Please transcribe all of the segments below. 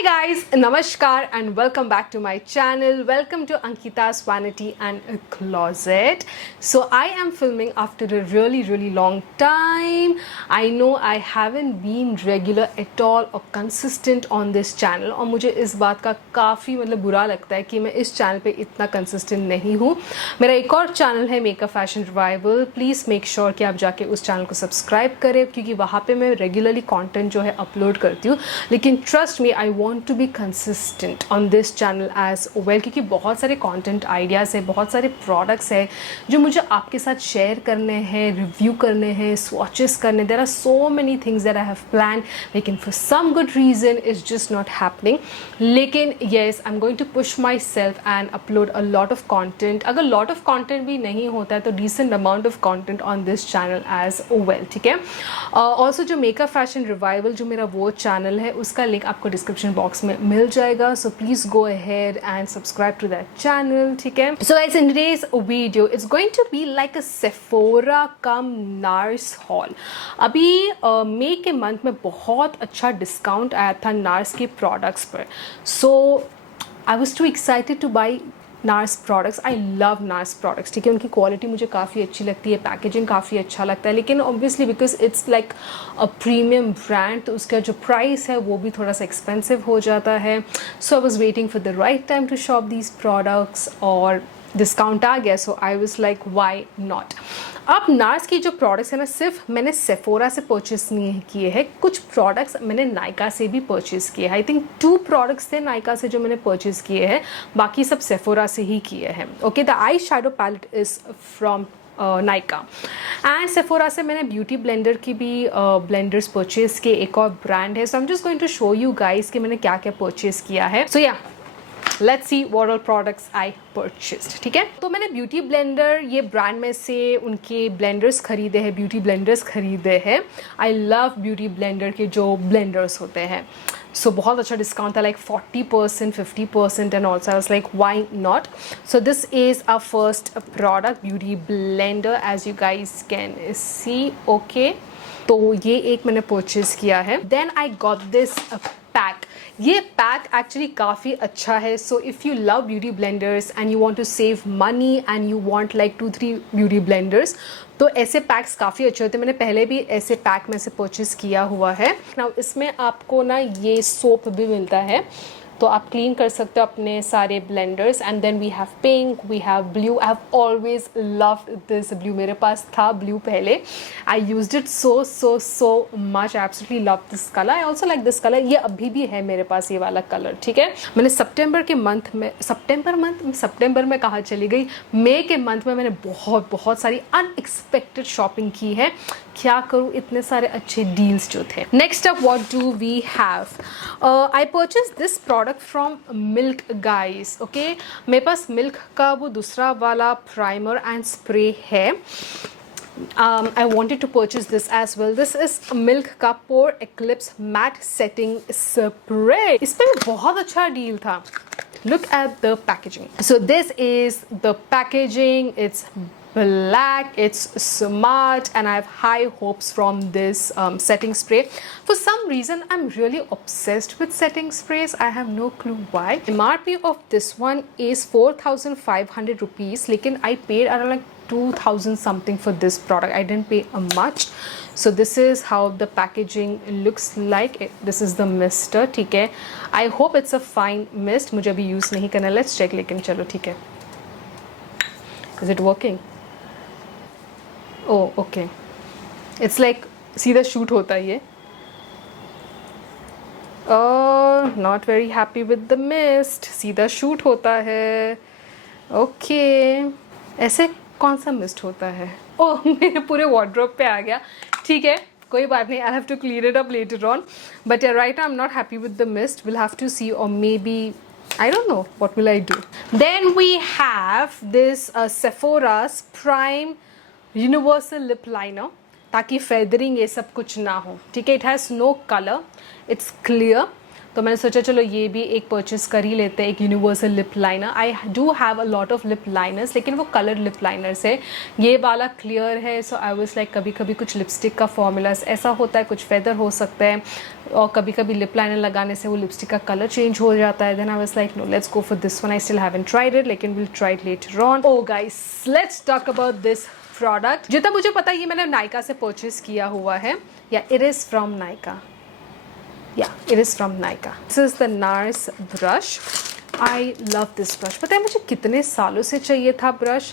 Hey guys, Namaskar and welcome back to my channel. Welcome to Ankita's Vanity and a Closet. So I am filming after a really long time. I know I haven't been regular at all or consistent on this channel और मुझे इस बात का काफ़ी बुरा लगता है कि मैं इस चैनल पे इतना कंसिस्टेंट नहीं हूँ. मेरा एक और चैनल है makeup fashion revival. Please make sure कि आप जाके उस चैनल को सब्सक्राइब करें क्योंकि वहाँ पे मैं रेगुलरली कंटेंट जो है अपलोड करती हूँ. लेकिन trust me, I want to be consistent on this channel as well क्योंकि बहुत सारे content ideas है, बहुत सारे products है जो मुझे आपके साथ share करने हैं, review करने हैं, swatches करने. There are so many things that I have planned लेकिन for some good reason it's just not happening. लेकिन yes, I'm going to push myself and upload a lot of content. अगर lot of content भी नहीं होता है तो decent amount of content on this channel as well. ठीक है. Also जो makeup fashion revival जो मेरा वो channel है उसका link आपको description बॉक्स में मिल जाएगा. So please go ahead and subscribe to that channel. ठीक है. So guys, in today's video it's going to be like a Sephora cum Nars haul. अभी मई के मंथ में बहुत अच्छा डिस्काउंट आया था नार्स के प्रोडक्ट्स पर. So I was too excited to buy NARS products. I love NARS products. ठीक है. उनकी क्वालिटी मुझे काफ़ी अच्छी लगती है, पैकेजिंग काफ़ी अच्छा लगता है. लेकिन obviously because it's like a premium brand तो उसका जो प्राइस है वो भी थोड़ा सा एक्सपेंसिव हो जाता है. So I was waiting for the right time to shop these products और डिस्काउंट आ गया. So I was like why not. अब नार्स की जो प्रोडक्ट्स है ना, सिर्फ मैंने सेफोरा से परचेस नहीं किए हैं. कुछ प्रोडक्ट्स मैंने नायका से भी परचेस किए हैं. आई थिंक 2 प्रोडक्ट्स थे नायका से जो मैंने परचेस किए हैं, बाकी सब सेफोरा से ही किए हैं. Okay. The eye shadow palette is from Nykaa and Sephora से मैंने ब्यूटी ब्लेंडर की भी ब्लेंडर्स परचेस किए. एक और ब्रांड है. So I am just going to show you guys कि मैंने क्या क्या परचेस किया है. So yeah let's see what all products I purchased. ठीक है. तो मैंने ब्यूटी ब्लेंडर ये ब्रांड में से उनके ब्लेंडर्स खरीदे हैं, ब्यूटी ब्लेंडर्स खरीदे हैं. आई लव ब्यूटी ब्लेंडर के जो ब्लेंडर्स होते हैं. सो बहुत अच्छा डिस्काउंट था, like 40%, 50% and also I was like why not. So this is our first product, beauty blender, as you guys can see. Okay. तो ये एक मैंने परचेज किया है. Then I got this pack. ये पैक एक्चुअली काफ़ी अच्छा है. So if you love beauty blenders and you want to save money and you want like 2-3 beauty blenders तो ऐसे पैक्स काफ़ी अच्छे होते हैं. मैंने पहले भी ऐसे पैक में से परचेज़ किया हुआ है. नाउ इसमें आपको ना ये सोप भी मिलता है तो आप क्लीन कर सकते हो अपने सारे blenders. And then we have pink, we have blue. I have always loved this blue. मेरे पास था ब्लू पहले. I used it so much. I absolutely love this colour. I also like this colour. ये अभी भी है मेरे पास ये वाला कलर. ठीक है. मैंने सितंबर में कहाँ चली गई, मई के मंथ में मैंने बहुत सारी अनएक्सपेक्टेड शॉपिंग की है. क्या करूँ, इतने सारे अच्छे डील्स जो थे. Next up what do we have. I purchase this product from Milk guys. Okay. मेरे पास मिल्क का वो दूसरा वाला प्राइमर एंड स्प्रे है. I wanted to purchase this as well. This is Milk का Pore Eclipse Matte Setting Spray. इस पे बहुत अच्छा डील था. Look at the packaging. So this is the packaging. It's black, it's smart, and I have high hopes from this setting spray. For some reason I'm really obsessed with setting sprays. I have no clue why. MRP of this one is 4,500 rupees, लेकिन I paid around like 2,000 something for this product. I didn't pay much. So this is how the packaging looks like. This is the mister. ठीक है. I hope it's a fine mist. मुझे अभी use नहीं करना. Let's check. लेकिन चलो ठीक है. Is it working? Oh, okay. It's like सीधा shoot होता है ये. Not very happy with the mist. सीधा shoot होता है. Okay. ऐसे कौन सा मिस्ट होता है? ओह, मेरे पूरे वार्डरोब पे आ गया. ठीक है, कोई बात नहीं. I have to clear it up later on. But right now I am not happy with the mist. Will have to see और maybe I don't know what will I do. Then we have this Sephora's Prime Universal Lip Liner ताकि feathering ये सब कुछ ना हो. ठीक है. It has no colour, it's clear. तो मैंने सोचा चलो ये भी एक परचेस कर ही लेते हैं, एक universal lip liner. I do have a lot of lip liners, लेकिन वो कलर लिप लाइनर्स है, ये वाला क्लियर है। सो आई वाज लाइक कभी कभी कुछ लिपस्टिक का फॉर्मूलाज ऐसा होता है, कुछ फेदर हो सकता है, और कभी कभी लिप लाइनर लगाने से वो लिपस्टिक का कलर चेंज हो जाता है। Then I was like no, let's go for this one. I still haven't tried it, लेकिन will try it later on. Oh guys, let's talk about this product. जितना मुझे पता है ये मैंने नायका से परचेज किया हुआ है, या it is from Nykaa, it is from Nykaa. This is the NARS brush. I love this brush. पता है मुझे कितने सालों से चाहिए था ब्रश,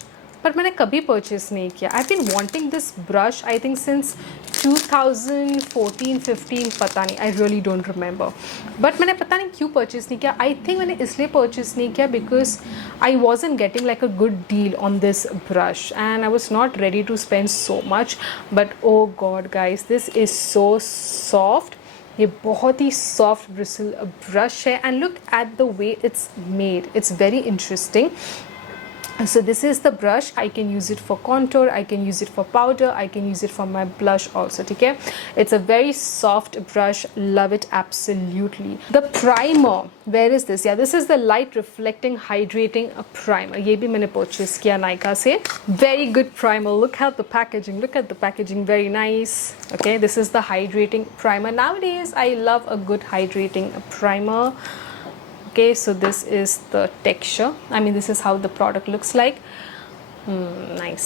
पर मैंने कभी परचेस नहीं किया। I've been wanting this brush I think since 2014-15, पता नहीं, I really don't remember. But मैंने पता नहीं क्यों परचेस नहीं किया। I think मैंने इसलिए परचेस नहीं किया because I wasn't getting like a good deal on this brush and I was not ready to spend so much. But oh god guys, this is so soft. ये बहुत ही soft bristle brush है, and look at the way it's made, it's very interesting. So this is the brush. I can use it for contour, I can use it for powder, I can use it for my blush also. Okay, it's a very soft brush, love it absolutely. The primer, where is this? Yeah, this is the light reflecting hydrating primer. ये भी मैंने purchase किया Nykaa से. Very good primer. Look at the packaging, look at the packaging, very nice. Okay, this is the hydrating primer. Nowadays I love a good hydrating primer. Okay, so this is the texture. I mean, this is how the product looks like. Nice.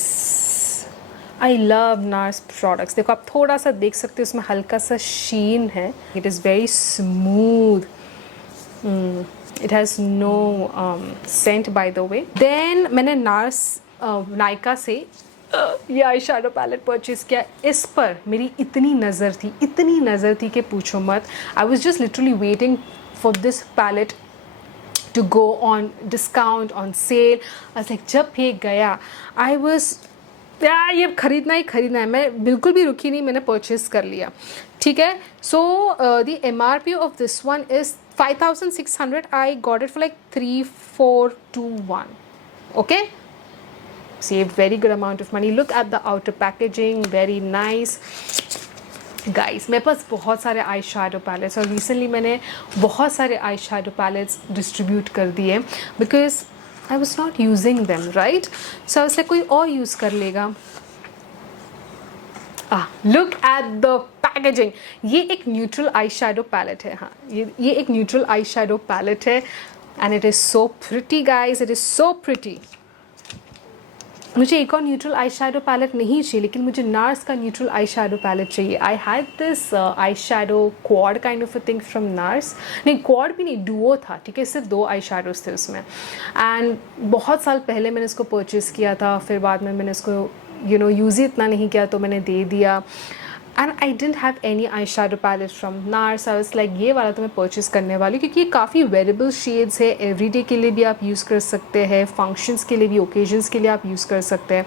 I love NARS products. देखो आप थोड़ा सा देख सकते हो, उसमें हल्का सा sheen है. It is very smooth. It has no scent by the way. Then मैंने NARS Nykaa से ये आई शेडो पैलेट परचेज किया. इस पर मेरी इतनी नज़र थी कि पूछो मत. I was just literally waiting for this palette to go on discount, on sale. I was like, जब ये गया I was ये खरीदना है. मैं बिल्कुल भी रुकी नहीं, मैंने परचेज कर लिया. ठीक है. सो the MRP of this one is 5,600. I got it for like 3,421. Okay, saved very good amount of money. Look at the outer packaging, very nice. Guys मेरे पास बहुत सारे आई शेडो पैलेट्स, और रिसेंटली मैंने बहुत सारे आई शेडो पैलेट्स डिस्ट्रीब्यूट कर दिए because I was not using them, right. So उससे कोई और यूज़ कर लेगा. Look at the packaging. ये एक न्यूट्रल आई शेडो पैलेट है. हाँ, ये एक न्यूट्रल आई शेडो पैलेट है, and it is so pretty guys, it is so pretty. मुझे एक और न्यूट्रल आई शेडो पैलेट नहीं चाहिए, लेकिन मुझे नार्स का न्यूट्रल आई शेडो पैलेट चाहिए. I had this eye shadow quad kind of a thing from nurse. नहीं, क्वाड भी नहीं, डुओ था. ठीक है, सिर्फ 2 आई शेडोज थे उसमें, एंड बहुत साल पहले मैंने इसको परचेज़ किया था. फिर बाद में मैंने इसको यूज़ ही इतना नहीं किया, तो मैंने दे दिया. And I didn't have any eye shadow palette from Nars. I was like ये वाला तो मैं परचेज़ करने वाली हूँ, क्योंकि ये काफ़ी वेरिएबल शेड्स है. एवरीडे के लिए भी आप यूज़ कर सकते हैं, फंक्शंस के लिए भी, ओकेजन्स के लिए आप यूज़ कर सकते हैं.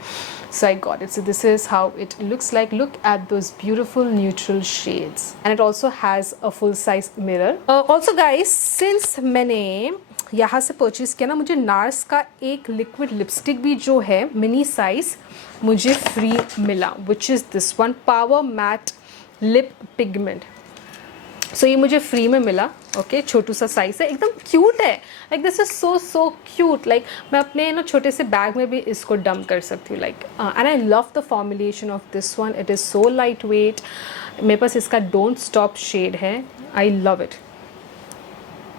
So I got it. So this is how it looks like. Look at those beautiful neutral shades, and it also has a full size mirror. Also guys, since मैंने यहाँ से परचेज़ किया ना, मुझे नार्स का एक लिक्विड लिपस्टिक भी जो है मिनी साइज़ मुझे फ्री मिला, which is this one, power matte lip pigment. So ये मुझे फ्री में मिला. ओके, छोटू सा साइज़ है, एकदम क्यूट है. Like this is so cute. Like मैं अपने छोटे से बैग में भी इसको डंप कर सकती हूँ. Like and I love the formulation of this one. It is so light wait. मेरे पास इसका डोंट स्टॉप शेड है. I love it.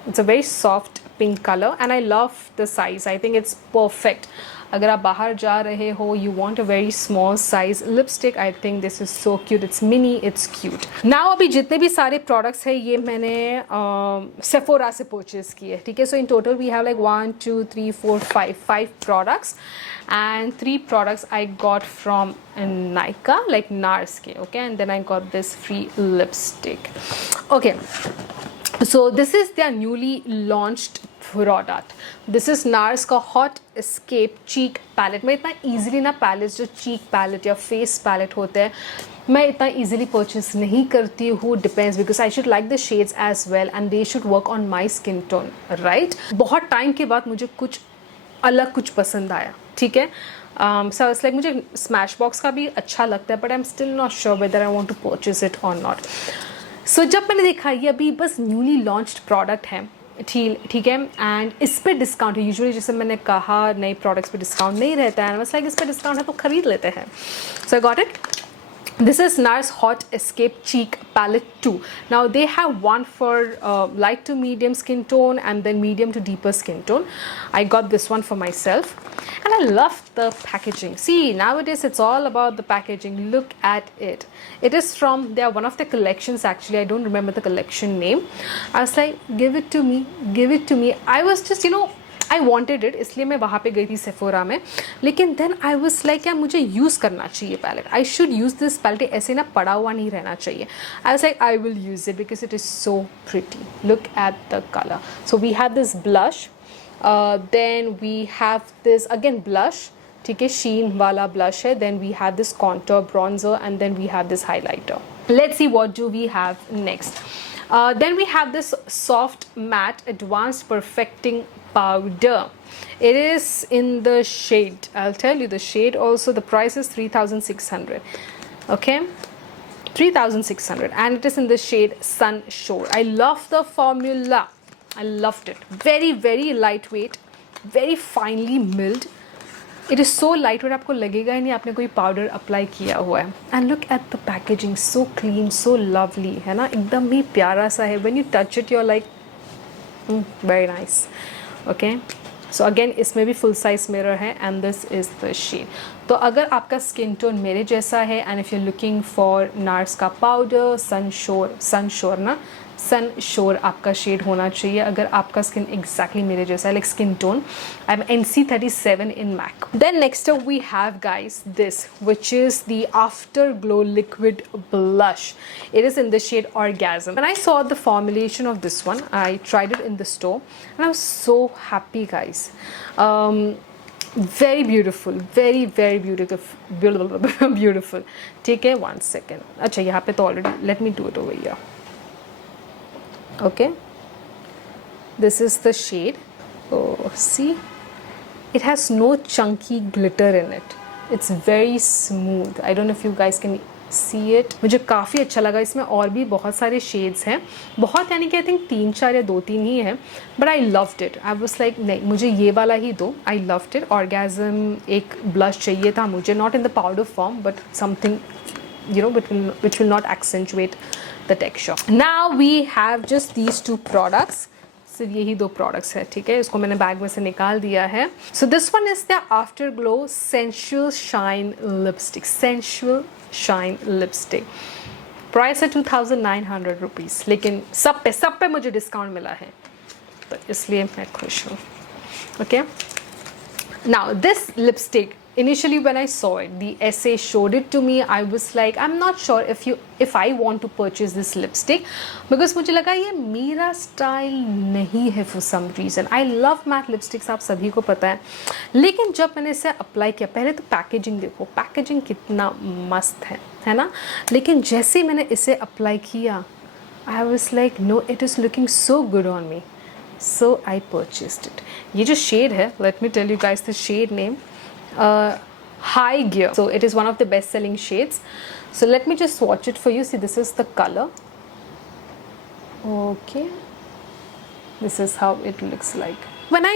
It's a very soft pink color and I love the size. I think it's perfect. अगर आप बाहर जा रहे हो, you want a very small size lipstick, I think this is so cute. It's mini, it's cute. Now अभी जितने भी सारे products हैं ये मैंने Sephora से purchase किए. ठीक है, so in total we have like 1, 2, 3, 4, 5 products, and 3 products I got from Nykaa, like NARS के. Okay, and then I got this free lipstick. Okay. So this is their newly launched product. This is NARS का Hot Escape Cheek Palette. मैं इतना easily ना palettes जो cheek palette या face palette होते हैं, मैं इतना easily परचेज नहीं करती हूँ. Depends, because I should like the shades as well and they should work on my skin tone, right. बहुत टाइम के बाद मुझे कुछ अलग कुछ पसंद आया. ठीक है, सो इट्स लाइक मुझे स्मैश बॉक्स का भी अच्छा लगता है, but I am still not sure whether I want to purchase it और नॉट. सो जब मैंने देखा ये अभी बस न्यूली लॉन्च्ड प्रोडक्ट है, ठीक है, एंड इस पर डिस्काउंट है। यूजुअली जैसे मैंने कहा नए प्रोडक्ट्स पे डिस्काउंट नहीं रहता है, बस लाइक इस पर डिस्काउंट है तो खरीद लेते हैं। So I got it. This is NARS Hot Escape Cheek Palette 2. Now they have one for light to medium skin tone and then medium to deeper skin tone. I got this one for myself and I love the packaging. See, nowadays it's all about the packaging. Look at it. It is from, they are one of the collections actually. I don't remember the collection name. I was like, give it to me, give it to me. I was just, I wanted it, इसलिए मैं वहाँ पे गई थी Sephora में। लेकिन then I was like, यार मुझे यूज़ करना चाहिए palette, I should use this palette, ऐसे ना पड़ा हुआ नहीं रहना चाहिए। I was like I will use it because it is so pretty. Look at the colour. So we have this blush, then we have this again blush, ठीक है, sheen वाला ब्लश है, then we have this contour bronzer and then we have this highlighter. Let's see what do we have next. Then we have this soft matte advanced perfecting powder. It is in the shade, I'll tell you the shade also. The price is 3,600. Okay, 3,600 and it is in the shade Sun Shore. I love the formula. I loved it. Very very lightweight, very finely milled. It is so light wait, आपको लगेगा ही नहीं आपने कोई powder apply किया हुआ है। And look at the packaging, so clean, so lovely, है ना, एकदम ही प्यारा सा है। When you touch it you are like very nice. Okay, so again इसमें भी फुल साइज मिरर है and this is the shade. तो अगर आपका स्किन टोन मेरे जैसा है and if you looking for Nars का पाउडर, सन श्योर ना, सन श्योर आपका शेड होना चाहिए। अगर आपका स्किन एग्जैक्टली मेरे जैसा है, like skin tone, I am NC37 in MAC. Then next up we have guys this which is the after glow liquid blush. It is in the shade Orgasm. When I saw the formulation of this one, I tried it in the store and I was so happy guys. very beautiful, very very beautiful. ठीक है, 1 second. अच्छा, यहाँ पे तो already, let me do it over here. Okay, this is the shade. Oh, see, it has no chunky glitter in it. It's very smooth. I don't know if you guys can see it. मुझे काफ़ी अच्छा लगा। इसमें और भी बहुत सारे shades हैं, बहुत, यानी कि आई थिंक 3-4 या 2-3 ही हैं, but I loved it. I was like नहीं, मुझे ये वाला ही दो। I loved it. ऑर्गेज़म एक ब्लश चाहिए था मुझे, not in the powder form but something which will not accentuate the texture. Now we have just these two products. सिर्फ यही 2 प्रोडक्ट्स है, ठीक है, इसको मैंने बैग में से निकाल दिया है। So this one is the after glow sensual shine lipstick. Sensual shine lipstick price है 2,900 रुपीज़, लेकिन सब पे मुझे डिस्काउंट मिला है, तो इसलिए मैं खुश हूँ। Okay, now this lipstick, initially when I saw it, the essay showed it to me, I was like, I'm not sure if I want to purchase this lipstick, because मुझे लगा ये मेरा स्टाइल नहीं है for some reason. I love matte lipsticks, आप सभी को पता है, लेकिन जब मैंने इसे अप्लाई किया, पहले तो पैकेजिंग देखो, पैकेजिंग कितना मस्त है ना, लेकिन जैसे मैंने इसे अप्लाई किया, I was like, no, it is looking so good on me, so I purchased it. ये जो शेड है, let me tell you guys the shade name. High Gear. So it is one of the best selling shades. So let me just swatch it for you. See, this is the color. Okay, this is how it looks like. When I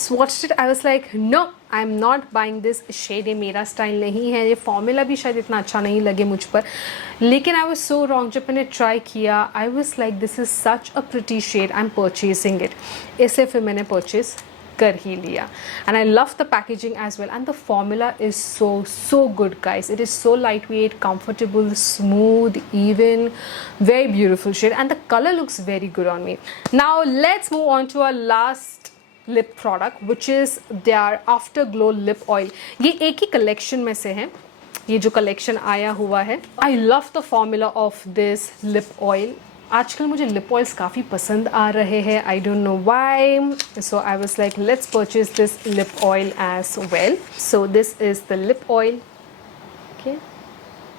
swatched it, I was like, no, I'm not buying this shade. ये मेरा style नहीं है, ये formula भी शायद इतना अच्छा नहीं लगे मुझ पर, लेकिन I was so wrong. जब मैंने ट्राई किया, I was like, this is such a pretty shade, I'm purchasing it. इसलिए फिर मैंने परचेज कर ही लिया। And I love the packaging as well and the formula is so good guys. It is so light weight, comfortable, smooth, even, very beautiful shade, and the color looks very good on me. Now let's move on to our last lip product, which is their Afterglow lip oil. ये एक ही collection में से है, ये जो collection आया हुआ है। I love the formula of this lip oil. आजकल मुझे लिप ऑयल्स काफ़ी पसंद आ रहे हैं, I don't know why, so I was like let's purchase this lip oil as well. So this is the lip oil. Okay,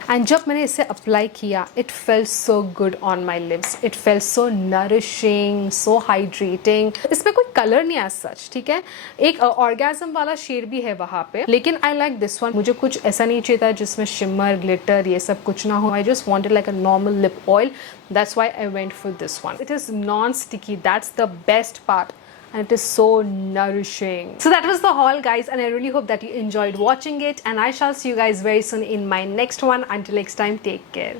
and जब मैंने इसे अप्लाई किया, it felt so good on my lips, it felt so nourishing, so hydrating. इसमें कोई colour नहीं है सच, ठीक है. एक ऑर्गेजम वाला शेड भी है वहाँ पे, लेकिन आई लाइक दिस वन. मुझे कुछ ऐसा नहीं चाहिए था जिसमें शिमर, ग्लिटर ये सब कुछ ना हो. I just wanted like a normal lip oil. That's why I went for this one. It is non-sticky. That's the best part. And it is so nourishing. So that was the haul, guys, and I really hope that you enjoyed watching it, and I shall see you guys very soon in my next one. Until next time, take care.